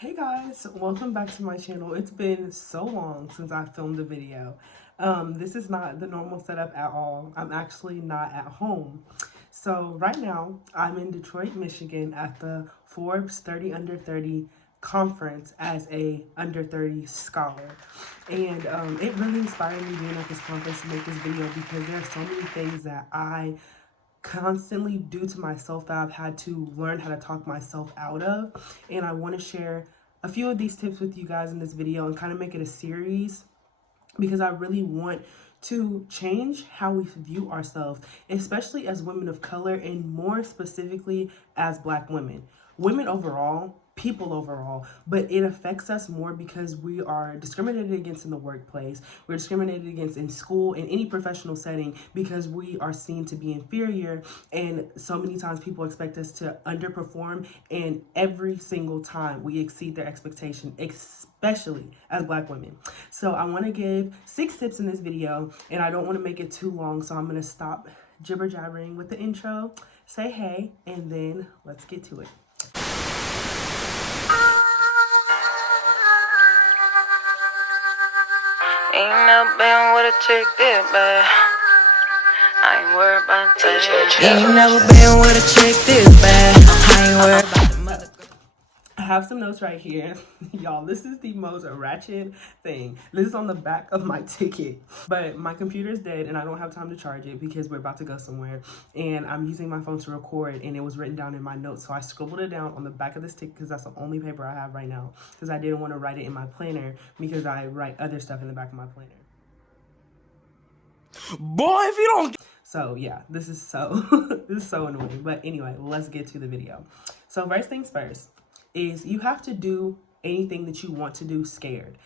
Hey guys, welcome back to my channel. It's been so long since I filmed a video. This is not the normal setup at all. I'm actually not at home. So right now, I'm in Detroit, Michigan at the Forbes 30 Under 30 conference as a under 30 scholar. And it really inspired me being at this conference to make this video because there are so many things that I constantly do to myself that I've had to learn how to talk myself out of. And I want to share a few of these tips with you guys in this video and kind of make it a series because I really want to change how we view ourselves, especially as women of color and more specifically as Black women. Women overall, people overall, but it affects us more because we are discriminated against in the workplace. We're discriminated against in school, in any professional setting, because we are seen to be inferior. And so many times people expect us to underperform, and every single time we exceed their expectation, especially as Black women. So I want to give 6 tips in this video, and I don't want to make it too long, so I'm going to stop jibber jabbering with the intro, say hey, and then let's get to it. Ain't never been with a chick this bad. I ain't worried about that. Ain't never been with a chick this bad. I ain't worried about the mother. I have some notes right here. Y'all, this is the most ratchet thing. This is on the back of my ticket. But my computer is dead and I don't have time to charge it because we're about to go somewhere. And I'm using my phone to record, and it was written down in my notes. So I scribbled it down on the back of this ticket because that's the only paper I have right now. Because I didn't want to write it in my planner because I write other stuff in the back of my planner. Boy, if you don't... So yeah, this is so annoying. But anyway, let's get to the video. So first things first is you have to do anything that you want to do scared.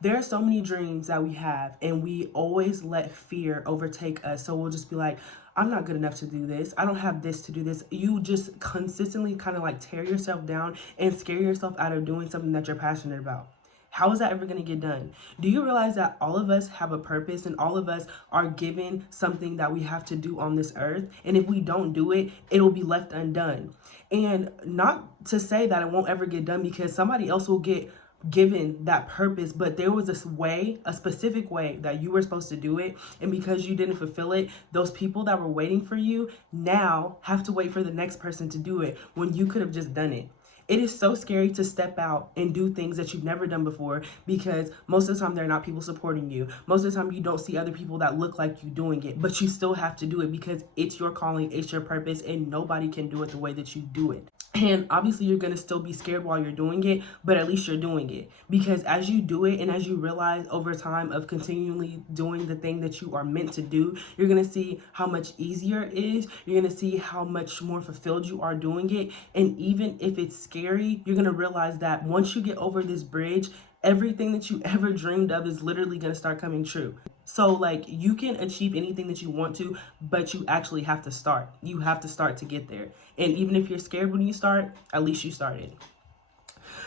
There are so many dreams that we have, and we always let fear overtake us. So we'll just be like, I'm not good enough to do this. I don't have this to do this. You just consistently kind of like tear yourself down and scare yourself out of doing something that you're passionate about. How is that ever going to get done? Do you realize that all of us have a purpose and all of us are given something that we have to do on this earth? And if we don't do it, it will be left undone. And not to say that it won't ever get done, because somebody else will get given that purpose, but there was this way, a specific way that you were supposed to do it, and because you didn't fulfill it, those people that were waiting for you now have to wait for the next person to do it when you could have just done it. It is so scary to step out and do things that you've never done before, because most of the time there are not people supporting you. Most of the time you don't see other people that look like you doing it, but you still have to do it because it's your calling, it's your purpose, and nobody can do it the way that you do it. And obviously you're going to still be scared while you're doing it, but at least you're doing it. Because as you do it and as you realize over time of continually doing the thing that you are meant to do, you're going to see how much easier it is. You're going to see how much more fulfilled you are doing it. And even if it's scary, you're going to realize that once you get over this bridge, everything that you ever dreamed of is literally going to start coming true. So like, you can achieve anything that you want to, but you actually have to start. You have to start to get there. And even if you're scared when you start, at least you started.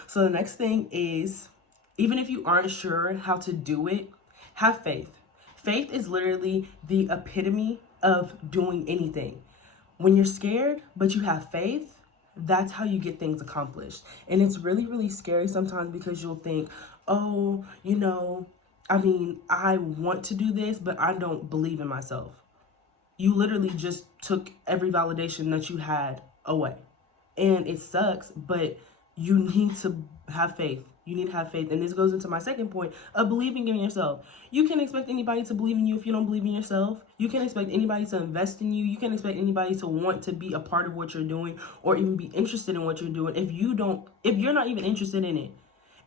So the next thing is, even if you aren't sure how to do it, have faith. Faith is literally the epitome of doing anything. When you're scared, but you have faith, that's how you get things accomplished. And it's really, really scary sometimes because you'll think, oh, I want to do this, but I don't believe in myself. You literally just took every validation that you had away. And it sucks, but you need to have faith. You need to have faith. And this goes into my second point of believing in yourself. You can't expect anybody to believe in you if you don't believe in yourself. You can't expect anybody to invest in you. You can't expect anybody to want to be a part of what you're doing or even be interested in what you're doing if you're not even interested in it.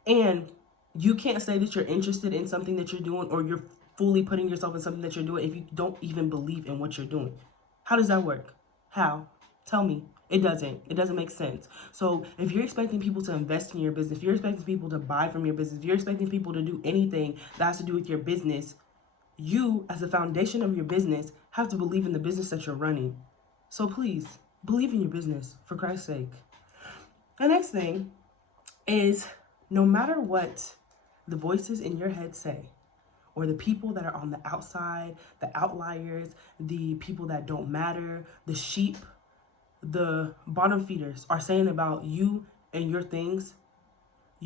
And you can't say that you're interested in something that you're doing, or you're fully putting yourself in something that you're doing, if you don't even believe in what you're doing. How does that work? How? Tell me. It doesn't make sense. So if you're expecting people to invest in your business, if you're expecting people to buy from your business, if you're expecting people to do anything that has to do with your business, you, as the foundation of your business, have to believe in the business that you're running. So please, believe in your business, for Christ's sake. The next thing is, no matter what the voices in your head say, or the people that are on the outside, the outliers, the people that don't matter, the sheep, the bottom feeders are saying about you and your things,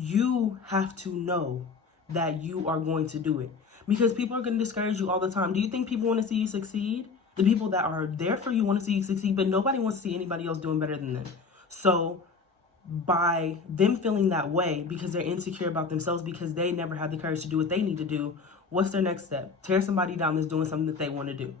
you have to know that you are going to do it, because people are going to discourage you all the time. Do you think people want to see you succeed? The people that are there for you want to see you succeed, but nobody wants to see anybody else doing better than them. So by them feeling that way because they're insecure about themselves, because they never had the courage to do what they need to do, what's their next step? Tear somebody down that's doing something that they want to do.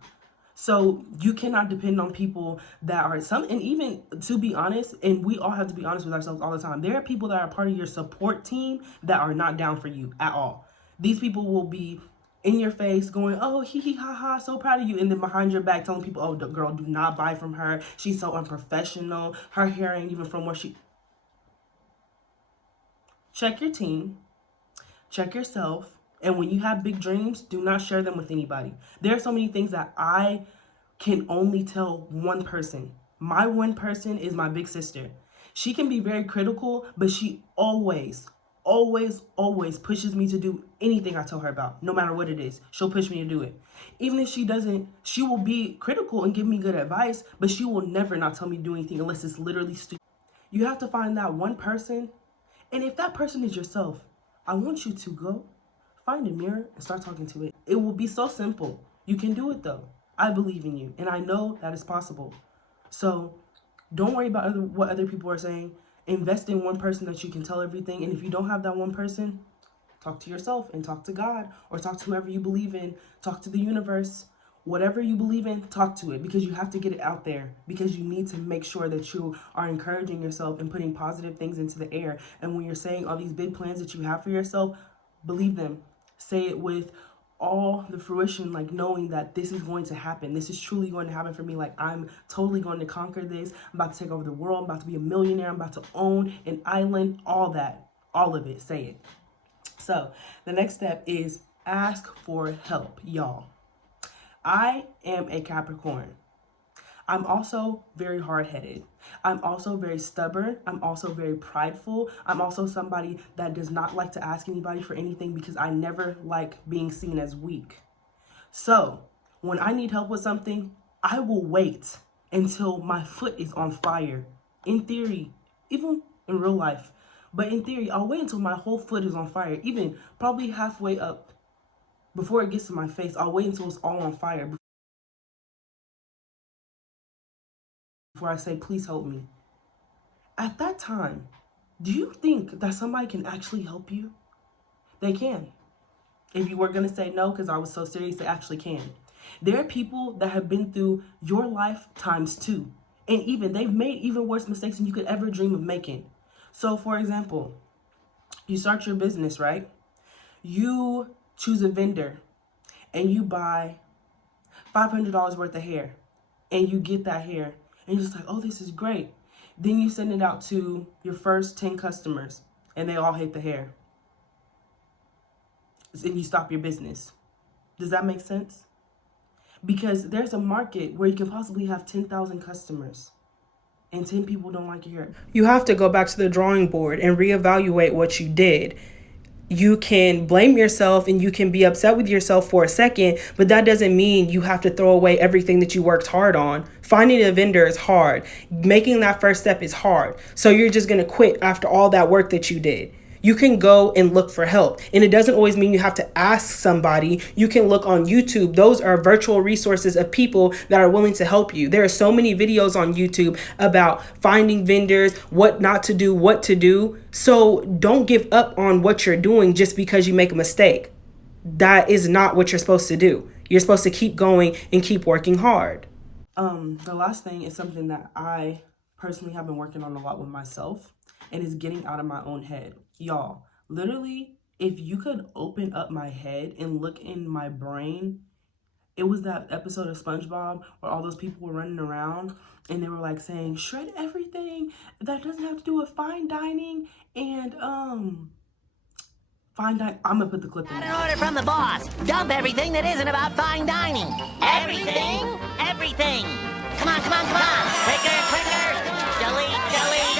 So you cannot depend on people that are and even to be honest, and we all have to be honest with ourselves all the time, there are people that are part of your support team that are not down for you at all. These people will be in your face going, oh, hee hee ha ha, so proud of you, and then behind your back telling people, oh, the girl, do not buy from her, she's so unprofessional, her hair ain't even from where she. Check your team, check yourself, and when you have big dreams, do not share them with anybody. There are so many things that I can only tell one person. My one person is my big sister. She can be very critical, but she always pushes me to do anything I tell her about, no matter what it is. She'll push me to do it. Even if she doesn't, she will be critical and give me good advice, but she will never not tell me to do anything unless it's literally stupid. You have to find that one person, and if that person is yourself, I want you to go find a mirror and start talking to it. It will be so simple. You can do it though. I believe in you, and I know that it's possible. So don't worry about what other people are saying. Invest in one person that you can tell everything. And if you don't have that one person, talk to yourself and talk to God, or talk to whoever you believe in. Talk to the universe. Whatever you believe in, talk to it, because you have to get it out there, because you need to make sure that you are encouraging yourself and putting positive things into the air. And when you're saying all these big plans that you have for yourself, believe them. Say it with all the fruition, like knowing that this is going to happen. This is truly going to happen for me. Like, I'm totally going to conquer this. I'm about to take over the world. I'm about to be a millionaire. I'm about to own an island. All that, all of it. Say it. So the next step is ask for help, y'all. I am a Capricorn. I'm also very hard-headed. I'm also very stubborn. I'm also very prideful. I'm also somebody that does not like to ask anybody for anything, because I never like being seen as weak. So when I need help with something, I will wait until my foot is on fire. In theory, even in real life. But in theory, I'll wait until my whole foot is on fire, even probably halfway up. Before it gets to my face, I'll wait until it's all on fire before I say, please help me. At that time, do you think that somebody can actually help you? They can. If you were going to say no because I was so serious, they actually can. There are people that have been through your life times two. And even they've made even worse mistakes than you could ever dream of making. So for example, you start your business, right? You choose a vendor and you buy $500 worth of hair, and you get that hair and you're just like, oh, this is great. Then you send it out to your first 10 customers and they all hate the hair. And you stop your business. Does that make sense? Because there's a market where you can possibly have 10,000 customers and 10 people don't like your hair. You have to go back to the drawing board and reevaluate what you did. You can blame yourself and you can be upset with yourself for a second, but that doesn't mean you have to throw away everything that you worked hard on. Finding a vendor is hard. Making that first step is hard. So you're just going to quit after all that work that you did. You can go and look for help. And it doesn't always mean you have to ask somebody. You can look on YouTube. Those are virtual resources of people that are willing to help you. There are so many videos on YouTube about finding vendors, what not to do, what to do. So don't give up on what you're doing just because you make a mistake. That is not what you're supposed to do. You're supposed to keep going and keep working hard. The last thing is something that I personally have been working on a lot with myself, and is getting out of my own head. Y'all, literally, if you could open up my head and look in my brain, it was that episode of SpongeBob where all those people were running around and they were like saying, shred everything that doesn't have to do with fine dining and fine dining. I'm gonna put the clip in Got there. an order from the boss. Dump everything that isn't about fine dining. Everything? Everything. Come on, come on, come on. Quicker, quicker. Delete, delete.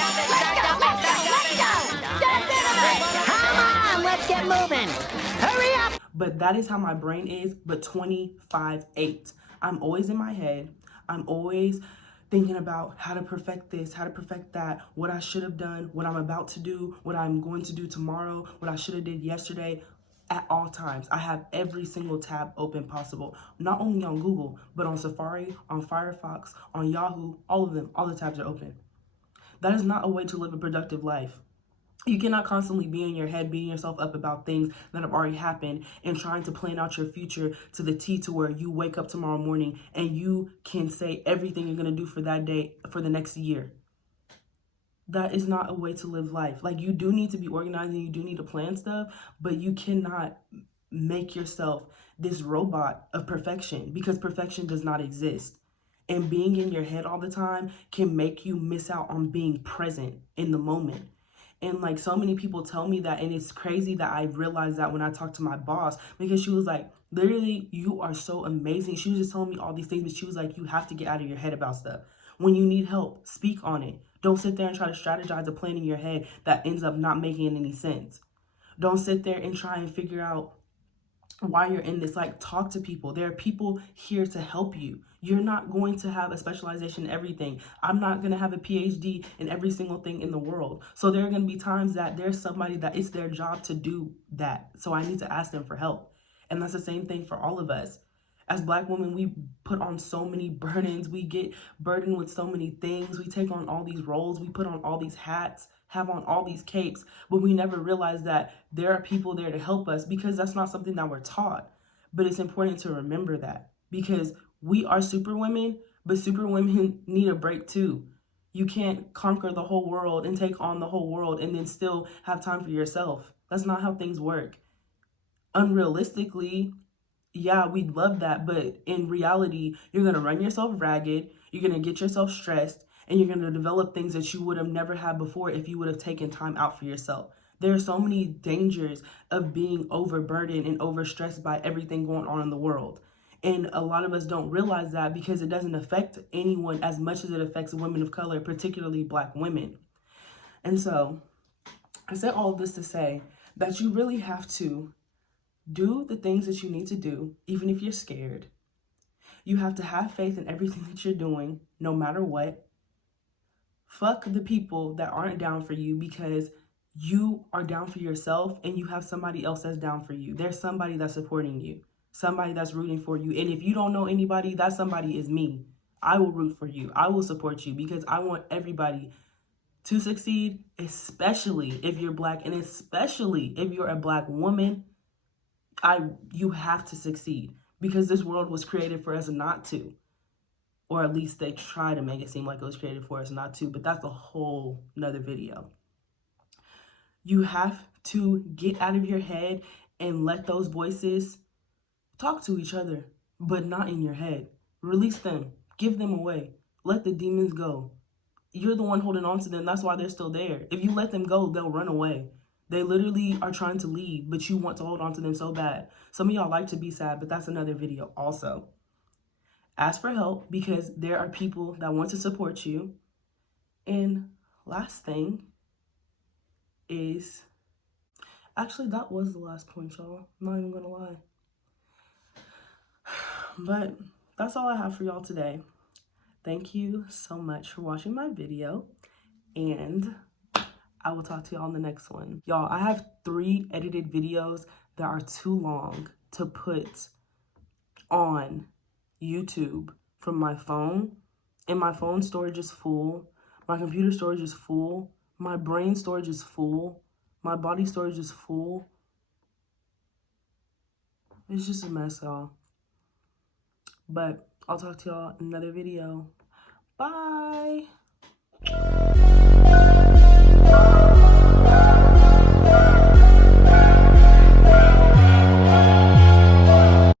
Come on, let's get moving. Hurry up. But that is how my brain is, but 25/8. I'm always in my head. I'm always thinking about how to perfect this, how to perfect that, what I should have done, what I'm about to do, what I'm going to do tomorrow, what I should have did yesterday. At all times, I have every single tab open possible, not only on Google, but on Safari, on Firefox, on Yahoo, all of them, all the tabs are open. That is not a way to live a productive life. You cannot constantly be in your head, beating yourself up about things that have already happened and trying to plan out your future to the T, to where you wake up tomorrow morning and you can say everything you're going to do for that day, for the next year. That is not a way to live life. Like, you do need to be organized and you do need to plan stuff, but you cannot make yourself this robot of perfection, because perfection does not exist. And being in your head all the time can make you miss out on being present in the moment. And like, so many people tell me that, and it's crazy that I realized that when I talked to my boss, because she was like, literally, you are so amazing. She was just telling me all these things, but she was like, you have to get out of your head about stuff. When you need help, speak on it. Don't sit there and try to strategize a plan in your head that ends up not making any sense. Don't sit there and try and figure out why you're in this. Like, talk to people. There are people here to help you. You're not going to have a specialization in everything. I'm not going to have a PhD in every single thing in the world. So there are going to be times that there's somebody that it's their job to do that. So I need to ask them for help. And that's the same thing for all of us. As Black women, we put on so many burdens. We get burdened with so many things. We take on all these roles. We put on all these hats, have on all these capes, but we never realize that there are people there to help us, because that's not something that we're taught. But it's important to remember that, because we are super women, but super women need a break too. You can't conquer the whole world and take on the whole world and then still have time for yourself. That's not how things work. Unrealistically, yeah, we'd love that, but in reality, you're going to run yourself ragged, you're going to get yourself stressed, and you're going to develop things that you would have never had before if you would have taken time out for yourself. There are so many dangers of being overburdened and overstressed by everything going on in the world. And a lot of us don't realize that, because it doesn't affect anyone as much as it affects women of color, particularly Black women. And so I said all of this to say that you really have to do the things that you need to do, even if you're scared. You have to have faith in everything that you're doing, no matter what. Fuck the people that aren't down for you, because you are down for yourself and you have somebody else that's down for you. There's somebody that's supporting you, somebody that's rooting for you. And if you don't know anybody, that somebody is me. I will root for you. I will support you, because I want everybody to succeed, especially if you're Black, and especially if you're a Black woman. You have to succeed, because this world was created for us not to, or at least they try to make it seem like it was created for us not to, but that's a whole nother video. You have to get out of your head and let those voices talk to each other, but not in your head. Release them, give them away, let the demons go. You're the one holding on to them. That's why they're still there. If you let them go, they'll run away. They literally are trying to leave, but you want to hold on to them so bad. Some of y'all like to be sad, but that's another video also. Ask for help, because there are people that want to support you. And last thing is, actually, that was the last point, y'all. I'm not even gonna lie. But that's all I have for y'all today. Thank you so much for watching my video, and I will talk to y'all in the next one. Y'all, I have 3 edited videos that are too long to put on YouTube from my phone. And my phone storage is full. My computer storage is full. My brain storage is full. My body storage is full. It's just a mess, y'all. But I'll talk to y'all in another video. Bye.